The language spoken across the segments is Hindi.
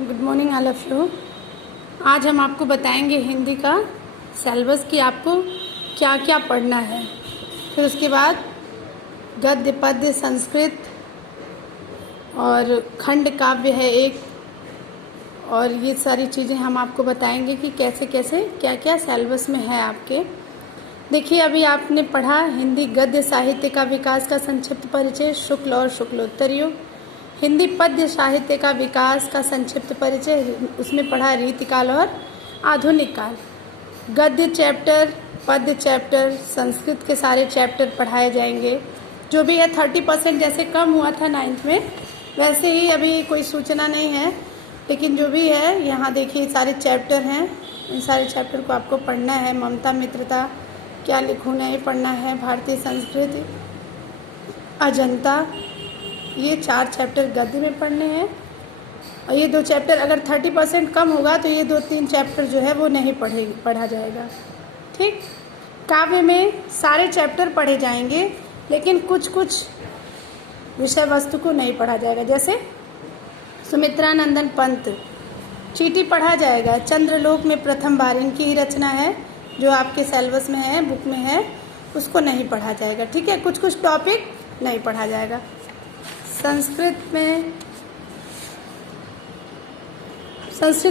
Good morning all of you. आज हम आपको बताएंगे हिंदी का सिलेबस कि आपको क्या क्या पढ़ना है। फिर उसके बाद गद्य पद्य संस्कृत और खंड काव्य है एक, और ये सारी चीज़ें हम आपको बताएंगे कि कैसे कैसे क्या क्या सिलेबस में है आपके। देखिए, अभी आपने पढ़ा हिंदी गद्य साहित्य का विकास का संक्षिप्त परिचय शुक्ल और शुक्लोत्तर युग, हिंदी पद्य साहित्य का विकास का संक्षिप्त परिचय, उसमें पढ़ा रीतिकाल और आधुनिक काल। गद्य चैप्टर, पद्य चैप्टर, संस्कृत के सारे चैप्टर पढ़ाए जाएंगे। जो भी है 30% जैसे कम हुआ था 9th में, वैसे ही अभी कोई सूचना नहीं है, लेकिन जो भी है यहाँ देखिए सारे चैप्टर हैं। इन सारे चैप्टर को आपको पढ़ना है। ममता मित्रता, क्या लिखूं नहीं पढ़ना है, भारतीय संस्कृति, अजंता, ये 4 चैप्टर गद्य में पढ़ने हैं। और ये 2 चैप्टर अगर 30% कम होगा तो ये 2-3 चैप्टर जो है वो नहीं पढ़ा जाएगा। ठीक, काव्य में सारे चैप्टर पढ़े जाएंगे, लेकिन कुछ कुछ विषय वस्तु को नहीं पढ़ा जाएगा। जैसे सुमित्रानंदन पंत चीटी पढ़ा जाएगा। चंद्रलोक में प्रथम बार इनकी ही रचना है, जो आपके सिलेबस में है, बुक में है, उसको नहीं पढ़ा जाएगा। ठीक है, कुछ कुछ टॉपिक नहीं पढ़ा जाएगा। संस्कृत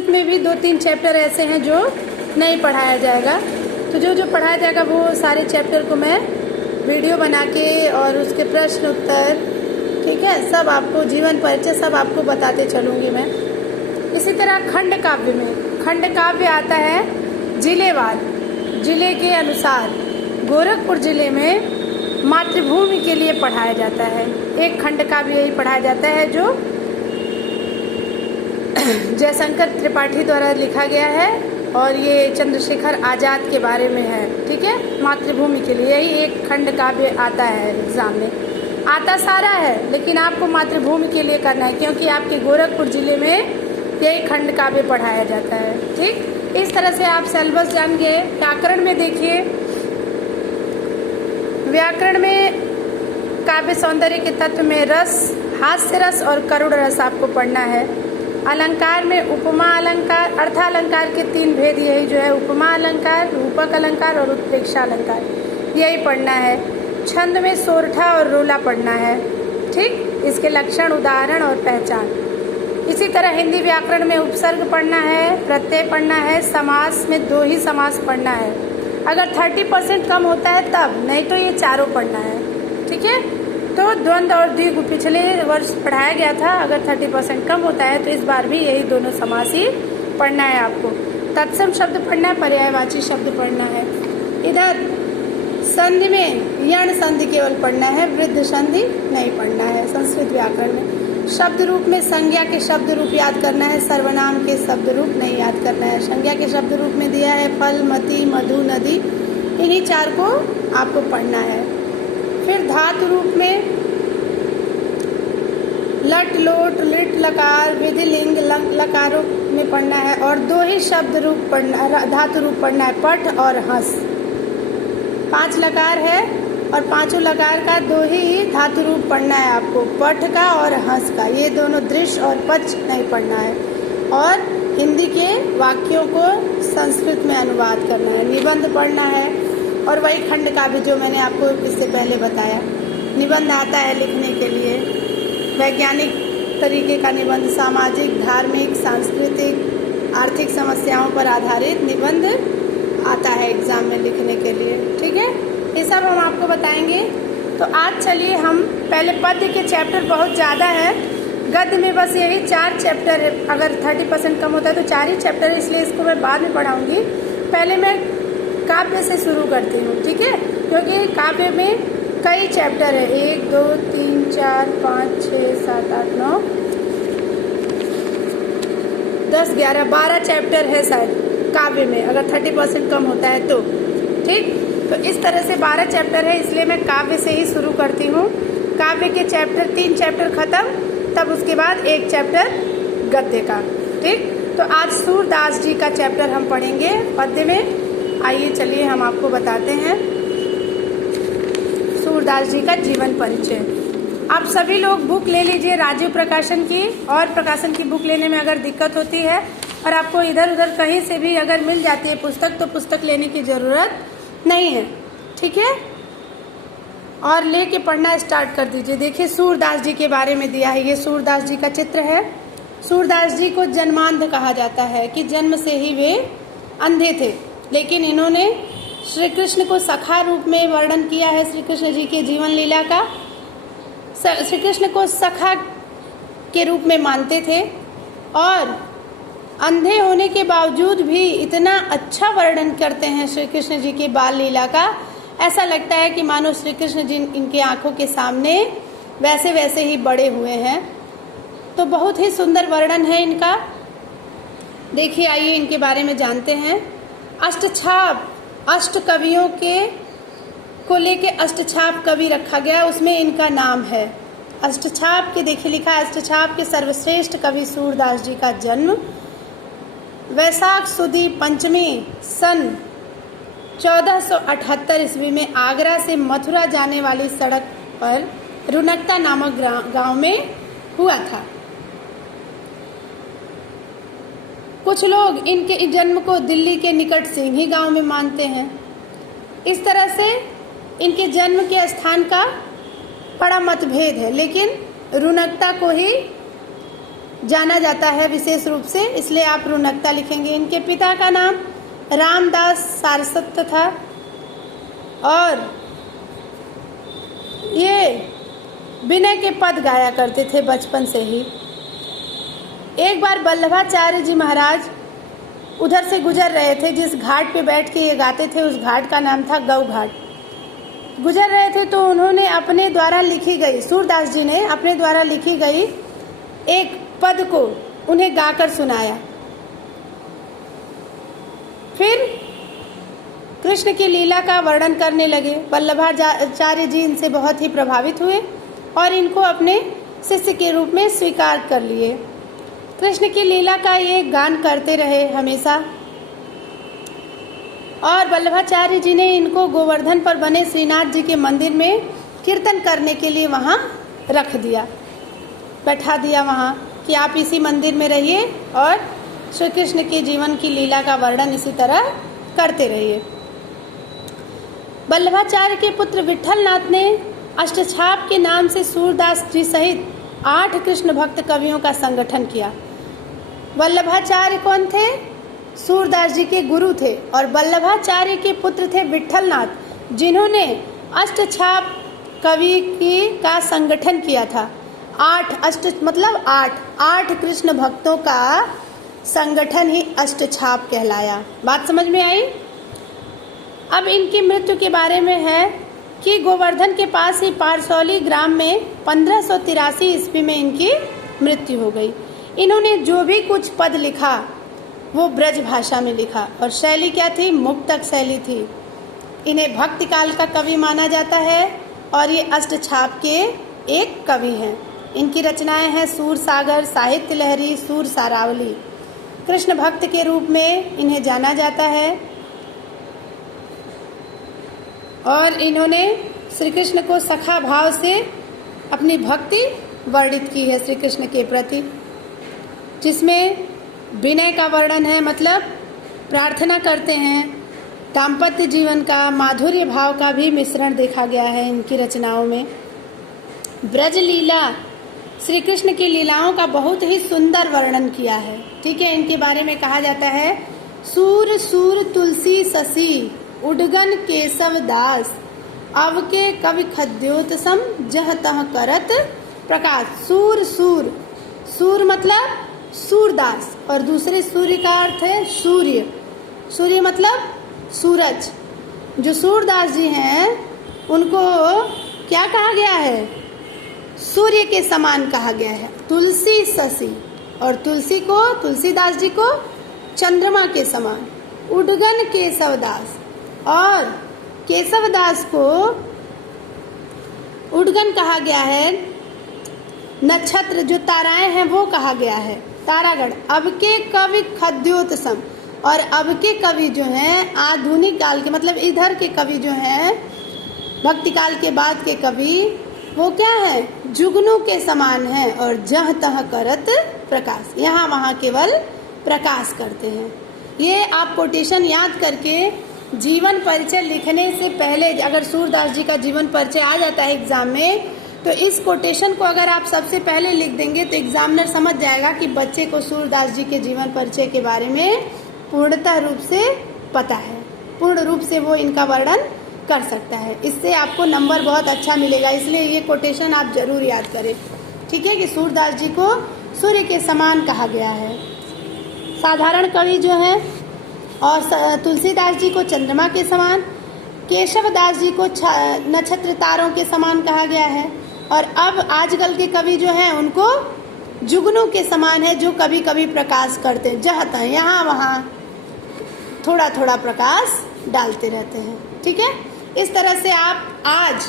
में भी 2-3 चैप्टर ऐसे हैं जो नहीं पढ़ाया जाएगा। तो जो जो पढ़ाया जाएगा वो सारे चैप्टर को मैं वीडियो बना के और उसके प्रश्न उत्तर, ठीक है, सब आपको, जीवन परिचय सब आपको बताते चलूँगी मैं। इसी तरह खंड काव्य में, खंड काव्य आता है जिलेवार, जिले के अनुसार। गोरखपुर जिले में मातृभूमि के लिए पढ़ाया जाता है। एक खंड काव्य यही पढ़ाया जाता है जो जयशंकर त्रिपाठी द्वारा लिखा गया है, और ये चंद्रशेखर आज़ाद के बारे में है। ठीक है, मातृभूमि के लिए यही एक खंड काव्य आता है एग्जाम में। आता सारा है, लेकिन आपको मातृभूमि के लिए करना है, क्योंकि आपके गोरखपुर जिले में यही खंड काव्य पढ़ाया जाता है। ठीक, इस तरह से आप सिलेबस जान गए। व्याकरण में देखिए, व्याकरण में काव्य सौंदर्य के तत्व में रस, हास्य रस और करुण रस आपको पढ़ना है। अलंकार में उपमा अलंकार, अर्थालंकार के 3 भेद, यही जो है उपमा अलंकार, रूपक अलंकार और उत्प्रेक्षा अलंकार, यही पढ़ना है। छंद में सोरठा और रोला पढ़ना है। ठीक, इसके लक्षण, उदाहरण और पहचान। इसी तरह हिंदी व्याकरण में उपसर्ग पढ़ना है, प्रत्यय पढ़ना है, समास में 2 ही समास पढ़ना है। अगर 30% कम होता है तब, नहीं तो ये चारों पढ़ना है। ठीक है, तो द्वंद्व और द्विगु पिछले वर्ष पढ़ाया गया था। अगर 30% कम होता है तो इस बार भी यही दोनों समास ही पढ़ना है आपको। तत्सम शब्द पढ़ना है, पर्यायवाची शब्द पढ़ना है। इधर संधि में यण संधि केवल पढ़ना है, वृद्ध संधि नहीं पढ़ना है। संस्कृत व्याकरण में शब्द रूप में संज्ञा के शब्द रूप याद करना है, सर्वनाम के शब्द रूप नहीं याद करना है। संज्ञा के शब्द रूप में दिया है फल, मति, मधु, नदी, इन्हीं 4 को आपको पढ़ना है। फिर धातु रूप में लट, लोट, लिट, लकार, विधिलिंग, लकारों में पढ़ना है, और 2 ही शब्द रूप पढ़ना, धातु रूप पढ़ना है, पठ और हंस। 5 लकार है और 5 लकार का 2 ही धातु रूप पढ़ना है आपको, पठ का और हंस का। ये दोनों दृश्य और पच नहीं पढ़ना है। और हिंदी के वाक्यों को संस्कृत में अनुवाद करना है। निबंध पढ़ना है, और वही खंड काव्य जो मैंने आपको इससे पहले बताया। निबंध आता है लिखने के लिए, वैज्ञानिक तरीके का निबंध, सामाजिक, धार्मिक, सांस्कृतिक, आर्थिक समस्याओं पर आधारित निबंध आता है एग्जाम में लिखने के लिए। ठीक है, ये सब हम आपको बताएंगे। तो आज चलिए हम पहले पद्य के चैप्टर बहुत ज़्यादा है, गद्य में बस यही 4 चैप्टर है। अगर 30% कम होता है तो 4 ही चैप्टर है, इसलिए इसको मैं बाद में पढ़ाऊँगी। पहले मैं काव्य से शुरू करती हूँ। ठीक है, क्योंकि काव्य में कई चैप्टर है, 1, 2, 3, 4, 5, 6, 7, 8, 9, 10, 11, 12 चैप्टर है शायद काव्य में, अगर 30% कम होता है तो। ठीक, तो इस तरह से 12 चैप्टर है, इसलिए मैं काव्य से ही शुरू करती हूँ। काव्य के चैप्टर 3 चैप्टर खत्म, तब उसके बाद 1 चैप्टर गद्य का। ठीक, तो आज सूरदास जी का चैप्टर हम पढ़ेंगे पद्य में। आइए चलिए हम आपको बताते हैं सूरदास जी का जीवन परिचय। आप सभी लोग बुक ले लीजिए राजीव प्रकाशन की, और प्रकाशन की बुक लेने में अगर दिक्कत होती है और आपको इधर उधर कहीं से भी अगर मिल जाती है पुस्तक, तो पुस्तक लेने की ज़रूरत नहीं है, ठीक है। और लेके पढ़ना स्टार्ट कर दीजिए। देखिए सूरदास जी के बारे में दिया है, ये सूरदास जी का चित्र है। सूरदास जी को जन्मांध कहा जाता है कि जन्म से ही वे अंधे थे, लेकिन इन्होंने श्री कृष्ण को सखा रूप में वर्णन किया है। श्री कृष्ण जी के जीवन लीला का श्री कृष्ण को सखा के रूप में मानते थे, और अंधे होने के बावजूद भी इतना अच्छा वर्णन करते हैं श्री कृष्ण जी की बाल लीला का, ऐसा लगता है कि मानो श्री कृष्ण जी इनके आंखों के सामने वैसे वैसे ही बड़े हुए हैं। तो बहुत ही सुंदर वर्णन है इनका। देखिए आइए इनके बारे में जानते हैं। अष्टछाप, अष्ट कवियों के को लेके अष्टछाप कवि रखा गया, उसमें इनका नाम है। अष्टछाप के देखिए लिखा है, अष्टछाप के सर्वश्रेष्ठ कवि सूरदास जी का जन्म वैशाख सुदी पंचमी सन 1478 ईस्वी में आगरा से मथुरा जाने वाली सड़क पर रुनकता नामक गांव में हुआ था। कुछ लोग इनके जन्म को दिल्ली के निकट सिंघी गांव में मानते हैं। इस तरह से इनके जन्म के स्थान का बड़ा मतभेद है, लेकिन रुनकता को ही जाना जाता है विशेष रूप से, इसलिए आप रुनकता लिखेंगे। इनके पिता का नाम रामदास सारस्वत था, और ये विनय के पद गाया करते थे बचपन से ही। एक बार वल्लभाचार्य जी महाराज उधर से गुजर रहे थे, जिस घाट पे बैठ के ये गाते थे उस घाट का नाम था गौ घाट। गुजर रहे थे तो उन्होंने अपने द्वारा लिखी गई, सूरदास जी ने अपने द्वारा लिखी गई एक पद को उन्हें गाकर सुनाया। फिर कृष्ण की लीला का वर्णन करने लगे। वल्लभाचार्य जी इनसे बहुत ही प्रभावित हुए और इनको अपने शिष्य के रूप में स्वीकार कर लिए। कृष्ण की लीला का ये गान करते रहे हमेशा, और वल्लभाचार्य जी ने इनको गोवर्धन पर बने श्रीनाथ जी के मंदिर में कीर्तन करने के लिए वहाँ रख दिया, बैठा दिया वहाँ कि आप इसी मंदिर में रहिए और श्री कृष्ण के जीवन की लीला का वर्णन इसी तरह करते रहिए। वल्लभाचार्य के पुत्र विठलनाथ ने अष्टछाप के नाम से सूरदास जी सहित 8 कृष्ण भक्त कवियों का संगठन किया। वल्लभाचार्य कौन थे? सूरदास जी के गुरु थे, और वल्लभाचार्य के पुत्र थे विठलनाथ, जिन्होंने अष्टछाप कवि का संगठन किया था। 8 कृष्ण भक्तों का संगठन ही अष्टछाप कहलाया। बात समझ में आई? अब इनकी मृत्यु के बारे में है कि गोवर्धन के पास ही पारसौली ग्राम में 1583 ईस्वी में इनकी मृत्यु हो गई। इन्होंने जो भी कुछ पद लिखा वो ब्रज भाषा में लिखा, और शैली क्या थी? मुक्तक शैली थी। इन्हें भक्ति काल का कवि माना जाता है, और ये अष्टछाप के एक कवि हैं। इनकी रचनाएं हैं सूर सागर, साहित्य लहरी, सूर सारावली। कृष्ण भक्त के रूप में इन्हें जाना जाता है, और इन्होंने श्री कृष्ण को सखा भाव से अपनी भक्ति वर्णित की है श्री कृष्ण के प्रति, जिसमें विनय का वर्णन है, मतलब प्रार्थना करते हैं। दाम्पत्य जीवन का, माधुर्य भाव का भी मिश्रण देखा गया है इनकी रचनाओं में। ब्रज लीला, श्री कृष्ण की लीलाओं का बहुत ही सुंदर वर्णन किया है। ठीक है, इनके बारे में कहा जाता है, सूर सूर तुलसी ससी उडगन केशव दास, अव के कवि खद्योतसम जह तह करत प्रकाश। सूर सूर, सूर मतलब सूरदास, और दूसरे सूर्य का अर्थ है सूर्य। सूर्य मतलब सूरज। जो सूरदास जी हैं उनको क्या कहा गया है? सूर्य के समान कहा गया है। तुलसी ससी, और तुलसी को, तुलसीदास जी को चंद्रमा के समान। उडगन केशवदास, और केशवदास को उडगन कहा गया है। नक्षत्र जो ताराएं हैं वो कहा गया है तारागण। अब के कवि खद्योतसम, और अब के कवि जो हैं आधुनिक काल के, मतलब इधर के कवि जो हैं भक्ति काल के बाद के कवि, वो क्या है, जुगनू के समान है और जह तह करत प्रकाश, यहाँ वहाँ केवल प्रकाश करते हैं। ये आप कोटेशन याद करके जीवन परिचय लिखने से पहले, अगर सूरदास जी का जीवन परिचय आ जाता है एग्जाम में, तो इस कोटेशन को अगर आप सबसे पहले लिख देंगे तो एग्जामिनर समझ जाएगा कि बच्चे को सूरदास जी के जीवन परिचय के बारे में पूर्णतः रूप से पता है, पूर्ण रूप से वो इनका वर्णन कर सकता है। इससे आपको नंबर बहुत अच्छा मिलेगा, इसलिए ये कोटेशन आप जरूर याद करें। ठीक है कि सूरदास जी को सूर्य के समान कहा गया है, साधारण कवि जो है, और तुलसीदास जी को चंद्रमा के समान, केशव दास जी को नक्षत्र तारों के समान कहा गया है, और अब आजकल के कवि जो हैं उनको जुगनू के समान है, जो कभी कभी प्रकाश करते हैं, जहाँ तहाँ यहाँ वहाँ थोड़ा थोड़ा प्रकाश डालते रहते हैं। ठीक है, इस तरह से आप आज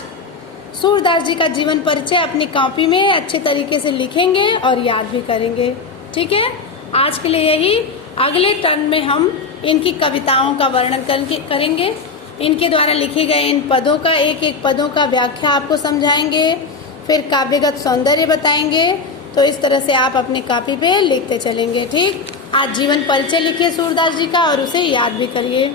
सूरदास जी का जीवन परिचय अपनी कॉपी में अच्छे तरीके से लिखेंगे और याद भी करेंगे। ठीक है, आज के लिए यही। अगले टर्न में हम इनकी कविताओं का वर्णन करेंगे, इनके द्वारा लिखे गए इन पदों का, एक एक पदों का व्याख्या आपको समझाएंगे, फिर काव्यगत सौंदर्य बताएंगे। तो इस तरह से आप अपनी कॉपी पे लिखते चलेंगे। ठीक, आज जीवन परिचय लिखिए सूरदास जी का और उसे याद भी करिए।